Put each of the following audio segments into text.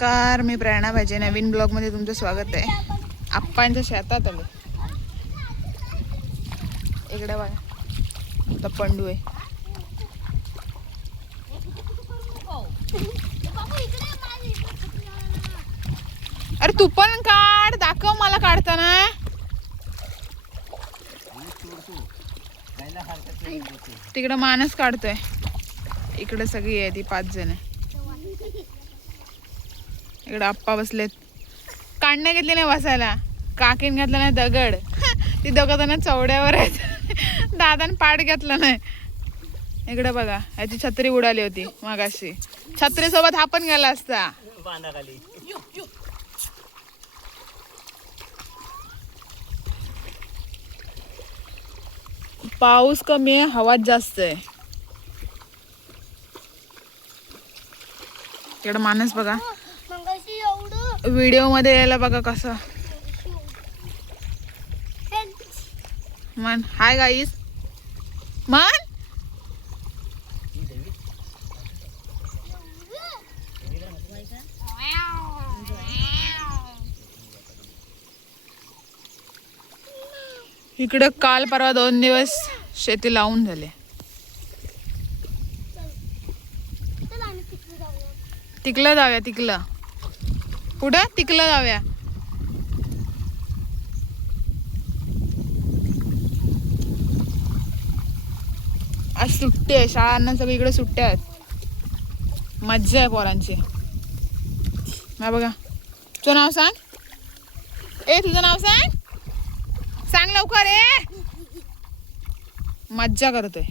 Car मी प्रेरणा भाजे नवीन blog मध्ये तुमचं स्वागत आहे. आप्पांच्या शेतात आलो. इकडे बघा आता पंडू आहे. अरे तू पण काढ, दाखव मला काढताना. तिकडे माणूस काढतोय, इकडे सगळी आहे ती 5 जण. इकडे आप्पा बसलेत. काढणे घेतले नाही बसायला, काकीन घातलं नाही दगड. ती दोघं जण चवड्यावर आहेत. दादान पाठ घेतलं नाही. इकडे बघा याची छत्री उडाली होती मागाशी. छत्री सोबत हा पण गेला असता. पाऊस कमी आहे, हवा जास्त आहे. इकडे माणूस बघा व्हिडिओ मध्ये यायला बघा कसं. मन हाय गाईस मन. इकडे काल परवा 2 दिवस शेती लावून झाले. तिकलं जाऊया, तिकलं पुढे तिकलं जाऊया. आज सुट्टी आहे, शाळांना सगळीकडे सुट्ट्या आहेत. मज्जा आहे पोरांची. ना बघा तुझं नाव सांग. ए तुझं नाव सांग, सांग लवकर. मज्जा करतोय.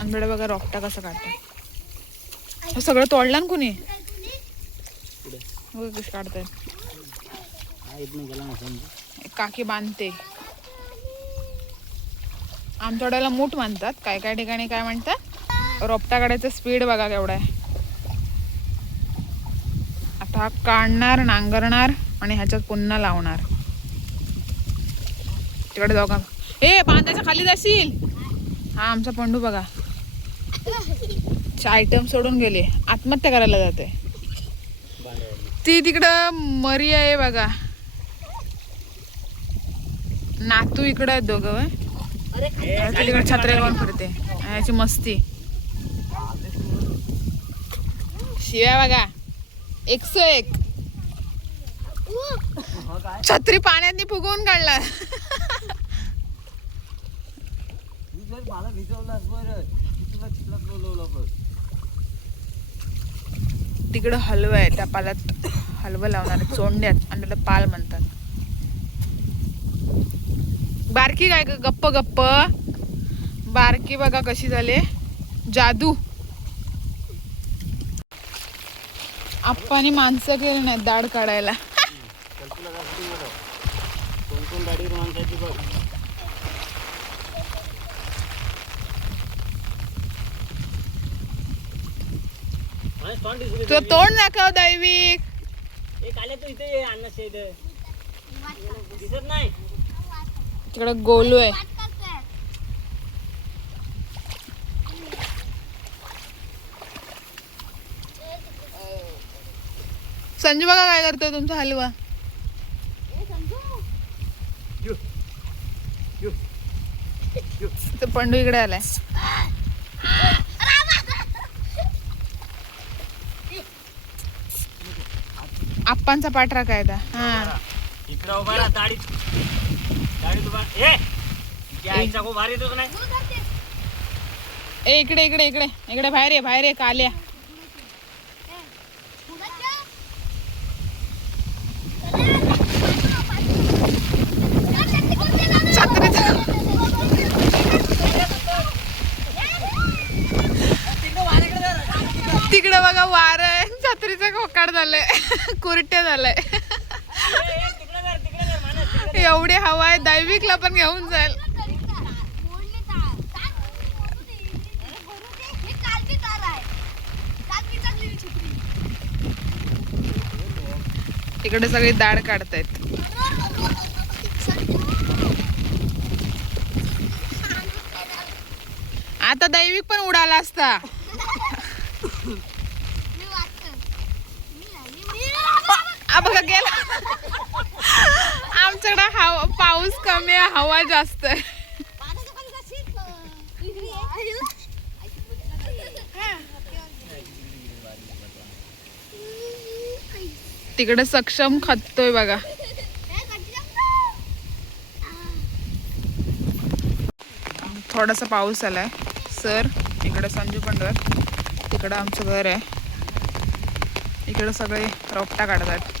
आमच्याकडे बघा रोपटा कसं काढतात. सगळं तोडलं ना कुणी. बघ कसं काढताय. काकी बांधते. आमच्याकडेला मूठ म्हणतात, काय काय ठिकाणी काय म्हणतात. रोपटा काढायचा स्पीड बघा केवढा आहे. आता काढणार, नांगरणार आणि ह्याच्यात पुन्हा लावणार. तिकडे दोघा ए बांधायच्या खाली जाशील. हा आमचा पंडू बघा आयटम सोडून गेले, आत्महत्या करायला जाते. ती तिकडं मरी आहे बघा. नातू इकडे आहेत दोघं. तिकडे छत्र्या घेऊन फिरते. याची मस्ती. शिव्या बघा 101. छत्री पाण्यात फुगवून काढला. तिकडं हलव आहे, त्या पालात हलवं लावणार. चोंड्यात आणि त्याला पाल म्हणतात. बारकी काय गप्प गप्प. बारकी बघा कशी झाले जादू. आप्पानी माणसं केली नाही दाढ काढायला. तो तोंड दाखव दैविक. तिकडे गोलू आहे. संजू बघा काय करतोय तुमचा हलवा. तो पंडू इकडे आलाय. आप्पांचा पाठरा काय दा. हा इकडे इकडे इकडे इकडे बाहेर ये, बाहेर ये काल्या. तिकडे बघा वार आहे, छत्रीचं खोकाड झालंय, कुरट्या झालंय. एवढी हवा आहे, दैविकला पण घेऊन जाईल. तिकडे सगळी दाढ काढतायत. आता दैविक पण उडाला असता. बघा गेला. आमच्याकडे पाऊस कमी आहे, हवा जास्त आहे. तिकडे सक्षम खतोय बघा. थोडासा पाऊस आलाय सर. इकडे संजू पंडवर, तिकडं आमचं घर आहे. इकडे सगळे रोपटा काढतात.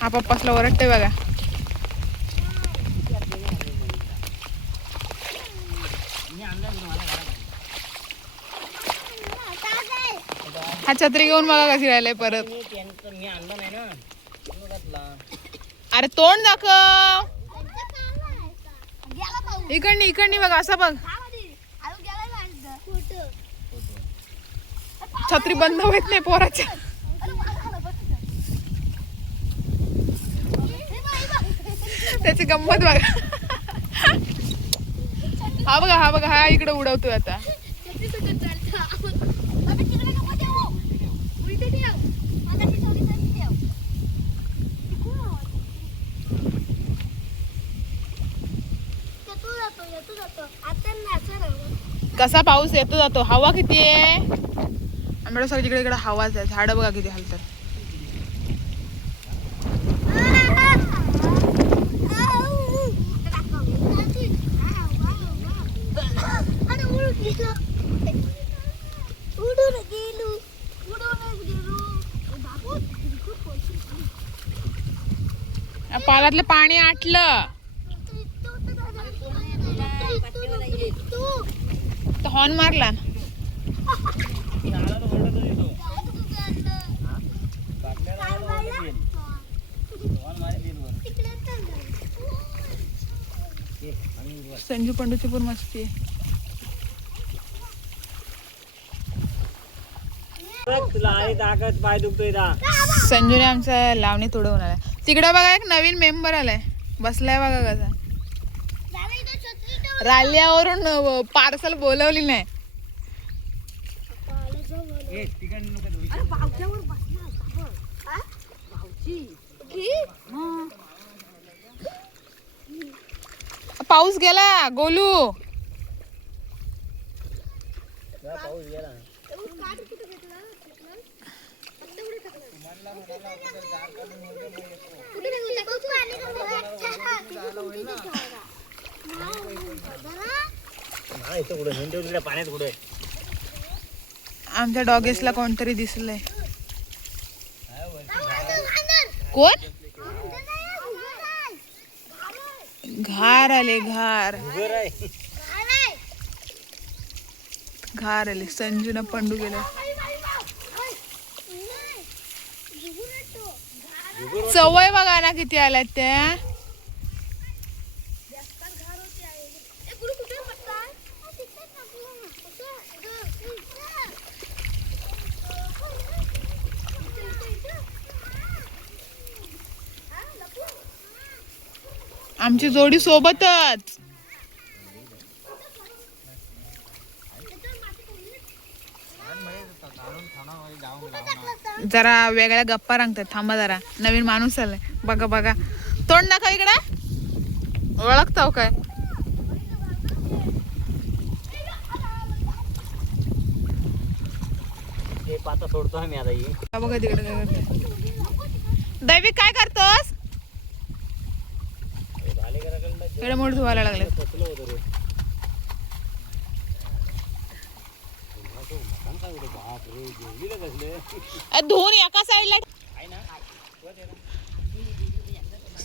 हा पप्पासला ओरडते बघा. हा छत्री घेऊन बघा कशी राहिलाय परत. अरे तोंड दाखव. इकडनी बघ, असा बघ. छत्री बंद होत नाही पोराच्या. त्याची गंमत बघा. हा बघा हा इकडे उडवतोय आता. कसा पाऊस येतो जातो. हवा किती आहे आमच्याकडे. सगळीकडे इकडे हवाच आहे. झाडं बघा किती हलतात. पालातलं पाणी आटलं. हॉर्न मारला. संजू पंडूची पण मस्ती आहे. संजूने आमचा लावणी तोडवून आलाय. तिकडे बघा एक नवीन मेंबर आलाय, बसलाय बघा कसा. राल्यावरून पार्सल बोलवली नाही. पाऊस गेला गोलू. आमच्या डॉगेसला कोणतरी दिसलंय. कोण? घार आले. घार आले. संजून पंडू गेले. सवय बघा ना किती आल्यात त्या. आमची जोडी सोबतच. जरा वेगळ्या गप्पा रंगतात. थांबा जरा, नवीन माणूस आलाय. बघा बघा तोंड दाखव इकडे. ओळखताव काय? सोडतो मी आता. बघा तिकडे. दैविक काय करतोस? इकडे मोठ धुवायला लागले. धुवून एका साईडला.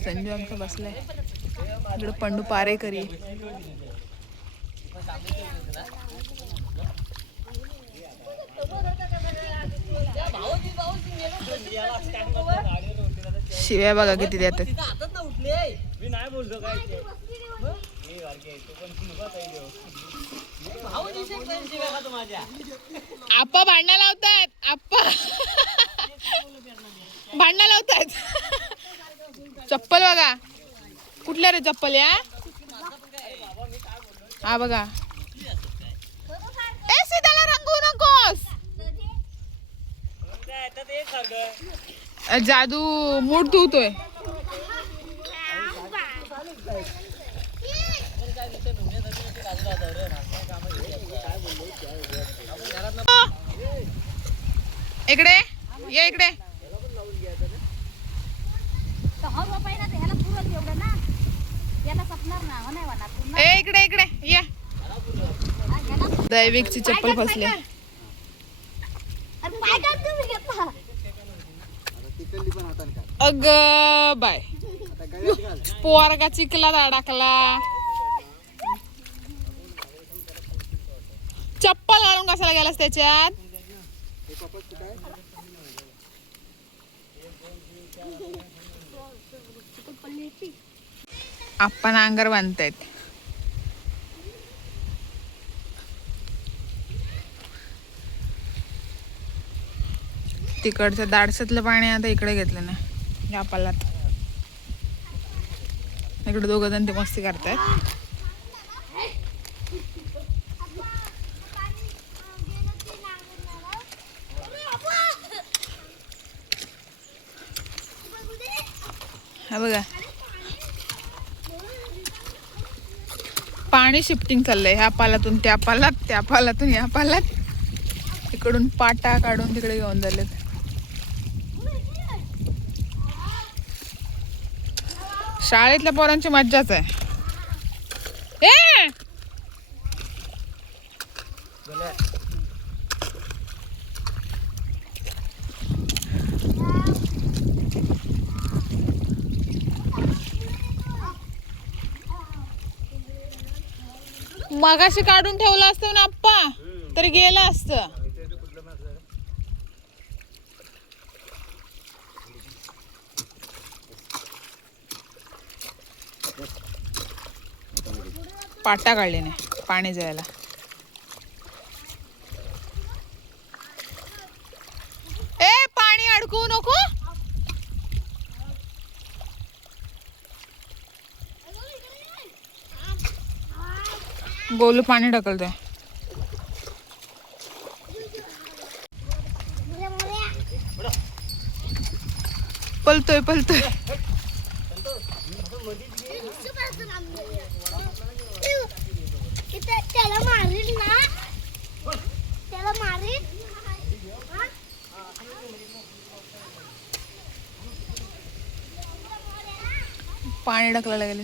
संजू आमचा बसलाय. इकडे पंडू पारेकरी. शिव्या बघा किती देतात. आप्पा भांडणं लावतात. आप्पा भांडणं लावतात. चप्पल बघा कुठल्या रे चप्पल या हा बघा ए सीताला रंगवू नकोस जादू मूठ धुतोय इकडे ये इकडे ए इकडे इकडे ये दैविकची चप्पल फसली अग बाय पोरगा चिखलात अडकला चप्पल घालून कशाला गेलास त्याच्यात आपण अंगार बांधतायत तिकडचं दाडसातलं पाणी आता इकडे घेतलं ना या पालात इकडे दोघ जण ते मस्ती करतायत हा बघा पाणी शिफ्टिंग चाललंय ह्या पालातून त्या पालात त्या पालातून या पालात इकडून पाटा काढून तिकडे घेऊन झालेत शाळेतल्या पोरांची मज्जाच आहे ए मगाशी काढून ठेवलं असतं ना आप्पा तर गेलं असतं पाटा काढले नाही पाणी जायला ए पाणी अडकवू नको गोलू पाणी ढकलतोय पलतोय पलतोय त्याला मारील ना त्याला मारील पाणी ढकलायला गेले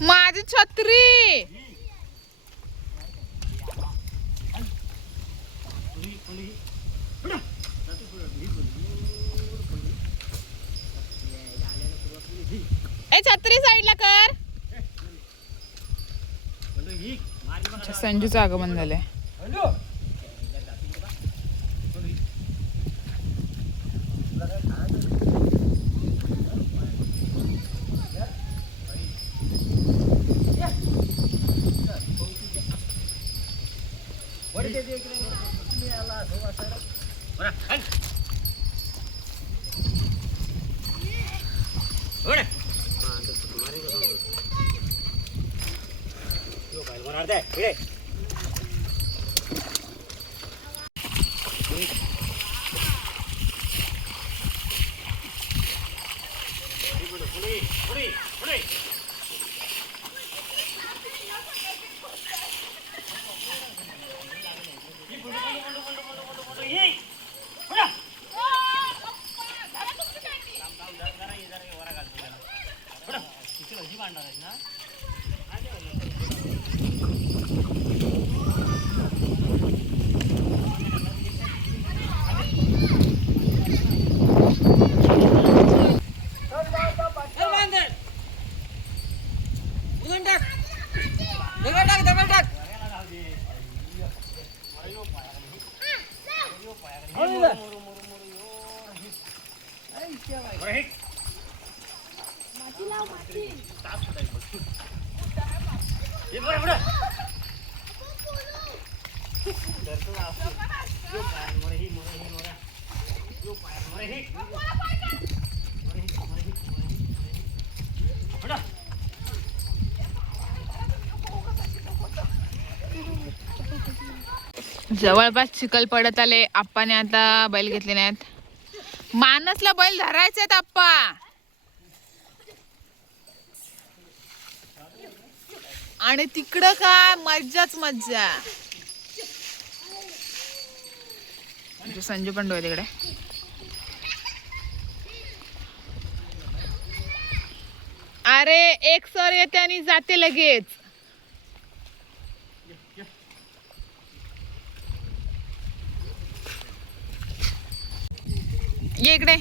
माझी छत्री ए छत्री साईडला कर संजूचं आगमन झालंय जवळपास चिखल पडत आले. आप्पाने आता बैल घेतले नाहीत. मानसला बैल धरायचेत आप्पा. आणि तिकडं काय मज्जाच मज्जा. संजू पण डोळे तिकडे. अरे एक सर येते आणि जाते लगेच. ये इकडे.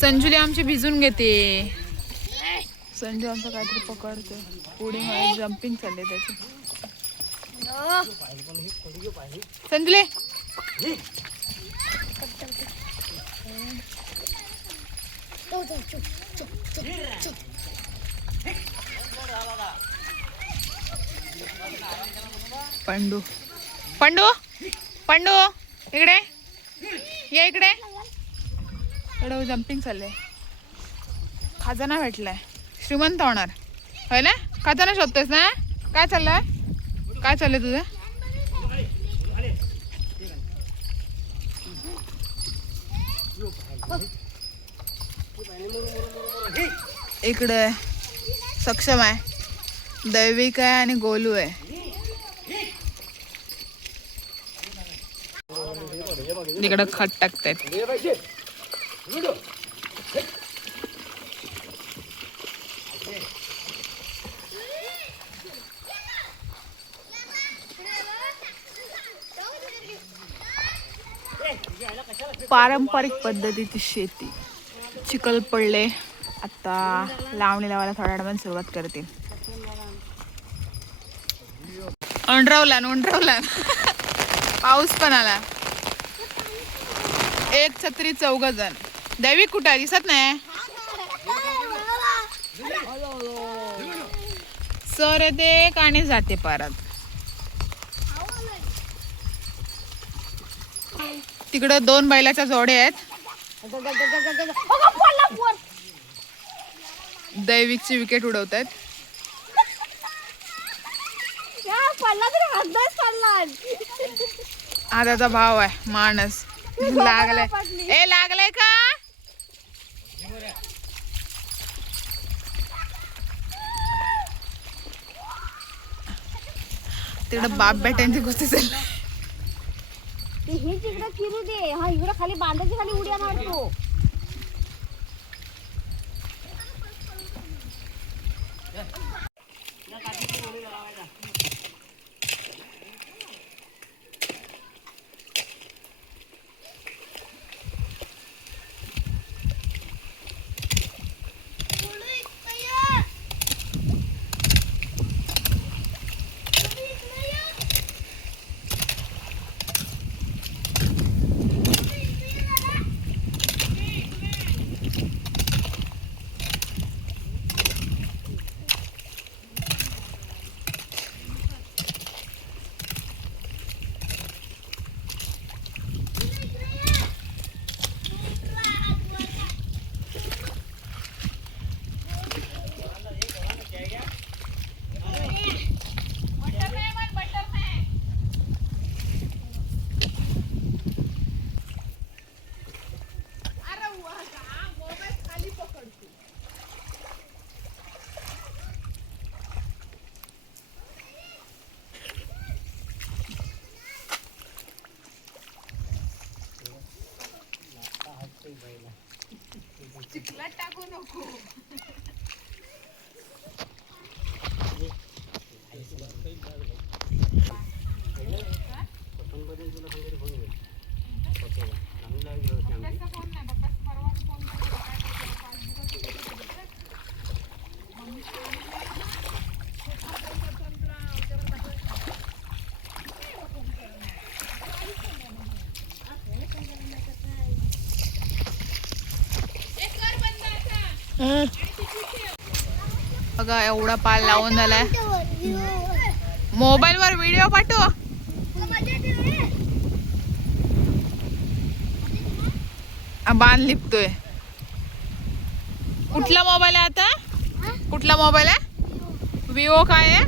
संजूले आमचे भिजून घेते. संजू आमचं काहीतरी पकडतो. पुढे जम्पिंग चालले त्याचे. संजूले पंडू पंडू पंडू इकडे ये. इकडे इकडे जम्पिंग चाललंय. खजाना भेटलाय. श्रीमंत होणार होय ना. खजाना शोधतोस ना. काय चाललंय काय चाललंय तुझं. इकडे सक्षम आहे, दैविक आहे आणि गोलू आहे. इकडे खत टाकतायत. पारंपरिक पद्धतीची शेती. चिखल पडले. आता लावणी लावायला थोड्या वेळाने सुरुवात करते. उंडरवला पाऊस पण आला. एक छत्री 4 जण. दैविक कुठे दिसत नाही. सर येते आणि जाते परत. तिकडे 2 बैलाच्या जोड्या आहेत. दैविकची विकेट उडवत आहेत. आदाचा भाव आहे मानस. लागलाय. ए लागलाय का. तिकडे बाप बेट्यांची कुस्ती चालली. हे तिकडे फिरू दे. हा इकडे खाली बांधाची खाली उड्या मारतो. चिखलात टाकू नको. बघा एवढा पाल लावून झालाय. मोबाईल वर व्हिडिओ पाठव. बांध लिपतोय. कुठला मोबाईल आहे आता? कुठला मोबाईल आहे? विवो काय आहे?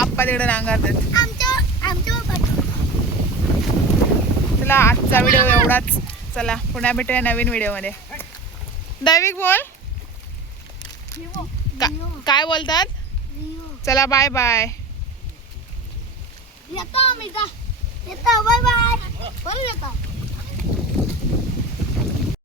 आप्पा तिकडे नांगरतात. चला आजचा व्हिडिओ एवढाच. चला पुन्हा भेटूया नवीन व्हिडिओ मध्ये. दैविक बोल. काय बोलतात? चला बाय बाय. येतो बाय बाय.